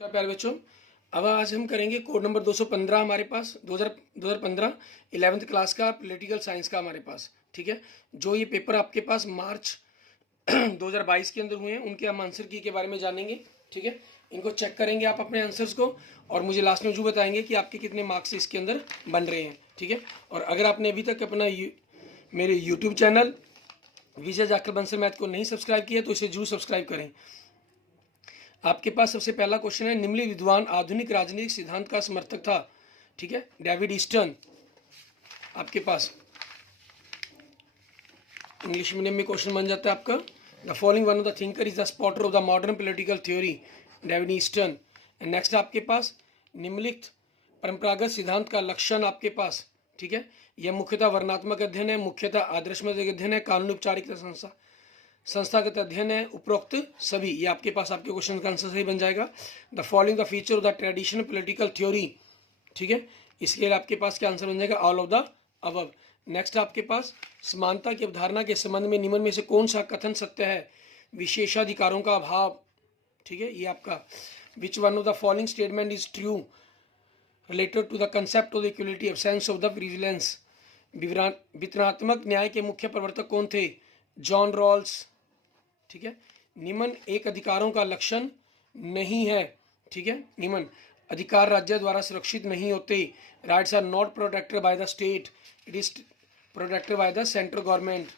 नमस्कार प्यारे बच्चों। अब आज हम करेंगे कोड नंबर 215 हमारे पास 2015 11th क्लास का पॉलिटिकल साइंस का हमारे पास। ठीक है, जो ये पेपर आपके पास मार्च 2022 के अंदर हुए हैं उनके हम आंसर की के बारे में जानेंगे। ठीक है, इनको चेक करेंगे आप अपने आंसर्स को और मुझे लास्ट में जो बताएंगे कि आपके कितने मार्क्स इसके अंदर बन रहे हैं। ठीक है, और अगर आपने अभी तक अपना मेरे यूट्यूब चैनल विजय जाखड़ बंसल मैथ को नहीं सब्सक्राइब किया तो इसे जरूर सब्सक्राइब करें। आपके पास सबसे पहला क्वेश्चन है, निम्नलिखित विद्वान आधुनिक राजनीतिक सिद्धांत का समर्थक था। ठीक है, डेविड ईस्टन। आपके पास इंग्लिश मीडियम में क्वेश्चन बन जाता है आपका, the following one of the thinker is the spotter of the modern political theory, David Easton. And next आपके पास निम्नलिखित परंपरागत सिद्धांत का लक्षण आपके पास। ठीक है, यह मुख्यतः वर्णात्मक अध्ययन है, मुख्यतः आदर्शमत अध्ययन है, कानूनी औपचारिकता संस्थागत अध्ययन है, उपरोक्त सभी। ये आपके पास आपके क्वेश्चन का आंसर सही बन जाएगा। The following the feature of the traditional political theory. ठीक है, इसके लिए आपके पास क्या आंसर बन जाएगा, all of the above. Next आपके पास समानता की अवधारणा के संबंध में निम्न में से कौन सा कथन सत्य है, विशेषाधिकारों का अभाव। ठीक है, ये आपका which one of the following statement is true related to the concept of the equality absence of the privileges. वितरणात्मक न्याय के मुख्य प्रवर्तक कौन थे, जॉन रॉल्स। ठीक है, निम्न एक अधिकारों का लक्षण नहीं है। ठीक है, निम्न अधिकार राज्य द्वारा सुरक्षित नहीं होते, rights are not protected by the state, it is protected by the central government.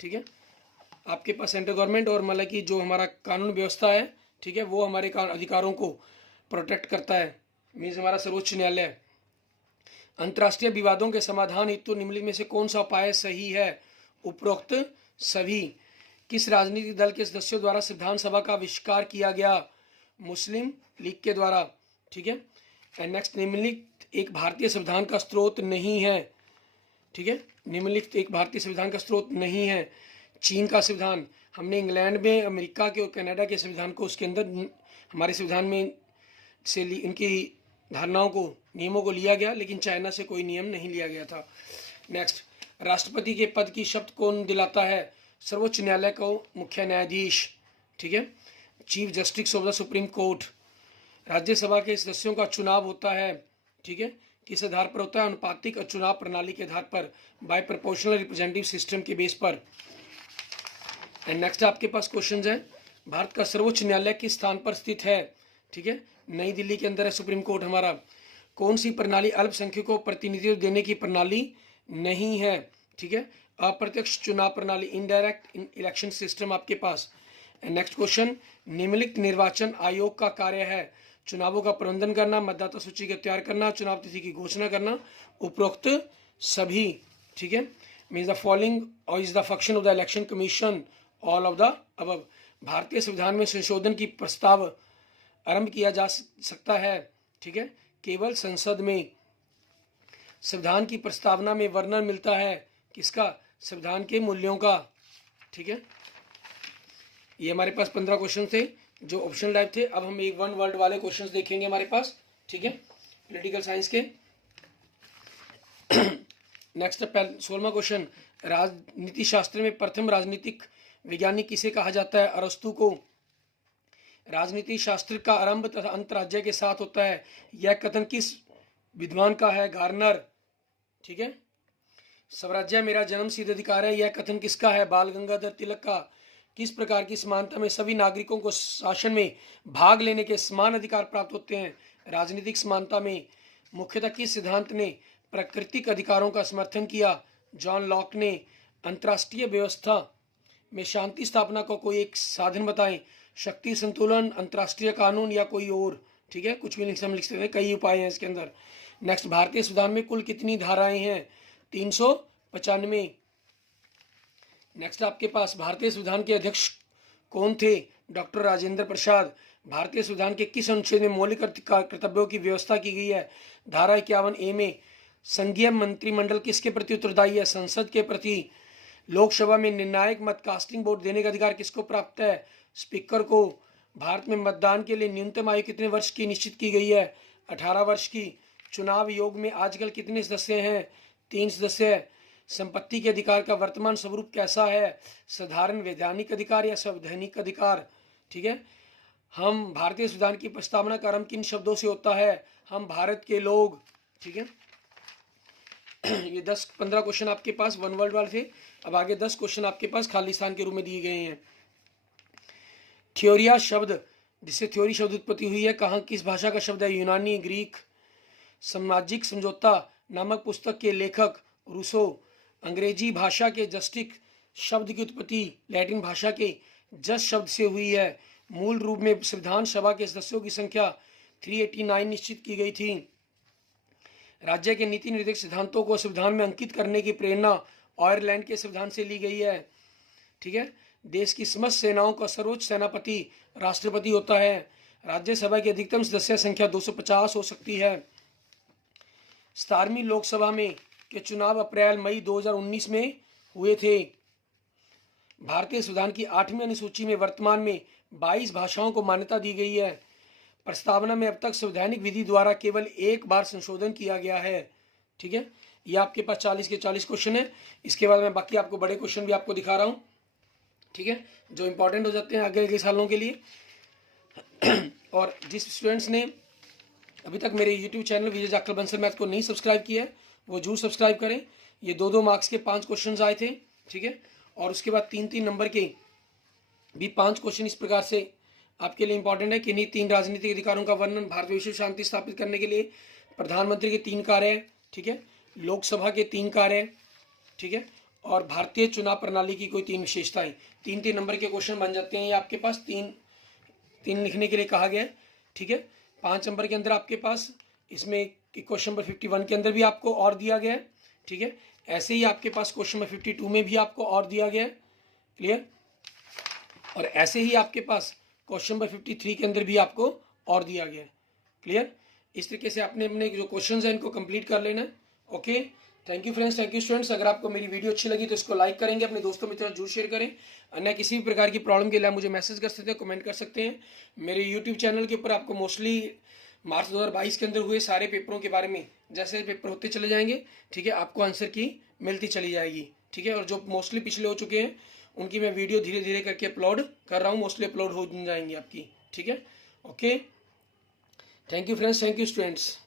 ठीक है, आपके पास सेंट्रल गवर्नमेंट और मतलब कि जो हमारा कानून व्यवस्था है, ठीक है, वो हमारे अधिकारों को प्रोटेक्ट करता है, मीन्स हमारा सर्वोच्च न्यायालय। अंतर्राष्ट्रीय विवादों के समाधान हेतु निम्नलिखित में से कौन सा उपाय सही है, उपरोक्त सभी। किस राजनीतिक दल के सदस्यों द्वारा संविधान सभा का आविष्कार किया गया, मुस्लिम लीग के द्वारा। ठीक है, एंड नेक्स्ट निम्नलिखित एक भारतीय संविधान का स्रोत नहीं है। ठीक है, निम्नलिखित एक भारतीय संविधान का स्रोत नहीं है, चीन का संविधान। हमने इंग्लैंड में, अमेरिका के और कनाडा के संविधान को उसके अंदर हमारे संविधान में से इनकी धारणाओं को, नियमों को लिया गया, लेकिन चाइना से कोई नियम नहीं लिया गया था। नेक्स्ट, राष्ट्रपति के पद की शपथ कौन दिलाता है, सर्वोच्च न्यायालय को मुख्य न्यायाधीश। ठीक है, chief justice of the supreme court. Rajya Sabha के सदस्यों का चुनाव होता है, ठीक है, किस आधार पर होता है, अनुपातिक चुनाव प्रणाली के आधार पर, बाय प्रोपोर्शनल रिप्रेजेंटेटिव सिस्टम के बेस पर। एंड नेक्स्ट आपके पास क्वेश्चन है, भारत का सर्वोच्च न्यायालय किस स्थान पर स्थित है। ठीक है, नई दिल्ली के अंदर है सुप्रीम कोर्ट हमारा। कौन सी प्रणाली अल्पसंख्यकों को प्रतिनिधित्व देने की प्रणाली नहीं है। ठीक है, अप्रत्यक्ष चुनाव प्रणाली, इनडायरेक्ट इलेक्शन सिस्टम आपके पास। नेक्स्ट क्वेश्चन, निम्नलिखित निर्वाचन आयोग का कार्य है, चुनावों का प्रबंधन करना, मतदाता सूची का तैयार करना, चुनाव तिथि की घोषणा करना, उपरोक्त सभी। ठीक है, मीन्स द फॉलोइंग और is the function of the election commission, all of the above. भारतीय संविधान में संशोधन की प्रस्ताव आरंभ किया जा सकता है, ठीक है, केवल संसद में। संविधान की प्रस्तावना में वर्णन मिलता है किसका, संविधान के मूल्यों का। ठीक है, ये हमारे पास 15 क्वेश्चन थे जो ऑप्शनल टाइप थे। अब हम एक वन वर्ड वाले क्वेश्चंस देखेंगे हमारे पास। ठीक है, पॉलिटिकल साइंस के। नेक्स्ट 16वां क्वेश्चन, राजनीति शास्त्र में प्रथम राजनीतिक वैज्ञानिक किसे कहा जाता है, अरस्तु को। राजनीति शास्त्र का आरंभ तथा अंत राज्य के साथ होता है, यह कथन किस विद्वान का है, गार्नर। ठीक है, स्वराज्य मेरा जन्म सिद्ध अधिकार है, यह कथन किसका है, बाल गंगाधर तिलक का। किस प्रकार की समानता में सभी नागरिकों को शासन में भाग लेने के समान अधिकार प्राप्त होते हैं, राजनीतिक समानता में। मुख्यतः किस सिद्धांत ने प्राकृतिक अधिकारों का समर्थन किया, जॉन लॉक ने। अंतर्राष्ट्रीय व्यवस्था में शांति स्थापना को कोई एक साधन बताएं, शक्ति संतुलन, अंतर्राष्ट्रीय कानून या कोई और। ठीक है, कुछ भी लिख सकते हैं, कई उपाय हैं इसके अंदर। नेक्स्ट, भारतीय संविधान में कुल कितनी धाराएं हैं, 395। नेक्स्ट आपके पास भारतीय संविधान के अध्यक्ष कौन थे, डॉक्टर राजेंद्र प्रसाद। भारतीय संविधान के किस अनुच्छेद में मौलिक कर्तव्यों की व्यवस्था की गई है, धारा 51A में। संघीय मंत्रिमंडल किसके प्रति उत्तरदायी है, संसद के प्रति। लोकसभा में निर्णायक मत कास्टिंग वोट देने का अधिकार किसको प्राप्त है, स्पीकर को। भारत में मतदान के लिए न्यूनतम आयु कितने वर्ष की निश्चित की गई है, 18 वर्ष की। चुनाव आयोग में आजकल कितने सदस्य हैं, 3 सदस्य है। संपत्ति के अधिकार का वर्तमान स्वरूप कैसा है, साधारण वैधानिक अधिकार या संवैधानिक अधिकार। ठीक है, हम भारतीय संविधान की प्रस्तावना का आरंभ किन शब्दों से होता है? हम भारत के लोग। ठीक है, ये 10-15 क्वेश्चन आपके पास वन वर्ड वाले थे। अब आगे 10 क्वेश्चन आपके पास खालिस्तान के रूप में दिए गए हैं। थ्योरिया शब्द जिससे थ्योरी शब्द उत्पत्ति हुई है, कहाँ किस भाषा का शब्द है? यूनानी, ग्रीक। सामाजिक समझौता नामक पुस्तक के लेखक रूसो। अंग्रेजी भाषा के जस्टिक शब्द की उत्पत्ति लैटिन भाषा के जस शब्द से हुई है। मूल रूप में संविधान सभा के सदस्यों की संख्या 389 निश्चित की गई थी। राज्य के नीति निर्देशक सिद्धांतों को संविधान में अंकित करने की प्रेरणा आयरलैंड के संविधान से ली गई है। ठीक है, देश की समस्त सेनाओं का सर्वोच्च सेनापति राष्ट्रपति होता है। राज्यसभा की अधिकतम सदस्य संख्या 250 हो सकती है। 17वीं लोकसभा में के चुनाव अप्रैल मई 2019 में हुए थे। भारतीय संविधान की 8वीं अनुसूची में वर्तमान में 22 भाषाओं को मान्यता दी गई है। प्रस्तावना में अब तक संवैधानिक विधि द्वारा केवल एक बार संशोधन किया गया है। ठीक है, ये आपके पास 40 के 40 क्वेश्चन है। इसके बाद मैं बाकी आपको बड़े क्वेश्चन भी आपको दिखा रहा हूँ। ठीक है, जो इंपॉर्टेंट हो जाते हैं आगे के सालों के लिए। और जिस स्टूडेंट्स ने अभी तक मेरे यूट्यूब चैनल विजय जाखड़ बंसल मैथ को नहीं सब्सक्राइब किया है, वो जरूर सब्सक्राइब करें। ये 2-2 मार्क्स के 5 क्वेश्चन आए थे। ठीक है, और उसके बाद 3-3 नंबर के भी 5 क्वेश्चन इस प्रकार से आपके लिए इंपॉर्टेंट है कि नहीं 3 राजनीतिक अधिकारों का वर्णन, भारत में विश्व शांति स्थापित करने के लिए प्रधानमंत्री के 3 कार्य। ठीक है, लोकसभा के 3 कार्य। ठीक है, और भारतीय चुनाव प्रणाली की कोई 3 विशेषताएं। 3-3 नंबर के क्वेश्चन बन जाते हैं। ये आपके पास 3 लिखने के लिए कहा गया है। ठीक है, 5 नंबर के अंदर आपके पास इसमें क्वेश्चन नंबर 51 के अंदर भी आपको और दिया गया है। ठीक है, ऐसे ही आपके पास क्वेश्चन नंबर 52 में भी आपको और दिया गया है। क्लियर, और ऐसे ही आपके पास क्वेश्चन नंबर 53 के अंदर भी आपको और दिया गया है। क्लियर, इस तरीके से आपने अपने जो क्वेश्चंस हैं इनको कंप्लीट कर लेना है। Okay, thank you friends, thank you students. अगर आपको मेरी वीडियो अच्छी लगी तो इसको लाइक करेंगे, अपने दोस्तों मित्रों जरूर शेयर करें। अन्य किसी भी प्रकार की प्रॉब्लम के लिए मुझे मैसेज कर सकते हैं, कमेंट कर सकते हैं। मेरे यूट्यूब चैनल के ऊपर आपको मोस्टली मार्च 2022 के अंदर हुए सारे पेपरों के बारे में जैसे पेपर होते चले जाएंगे, ठीक है, आपको आंसर की मिलती चली जाएगी। ठीक है, और जो मोस्टली पिछले हो चुके हैं उनकी मैं वीडियो धीरे धीरे करके अपलोड कर रहा हूँ, मोस्टली अपलोड हो जाएंगी आपकी। ठीक है, okay, thank you friends, thank you students.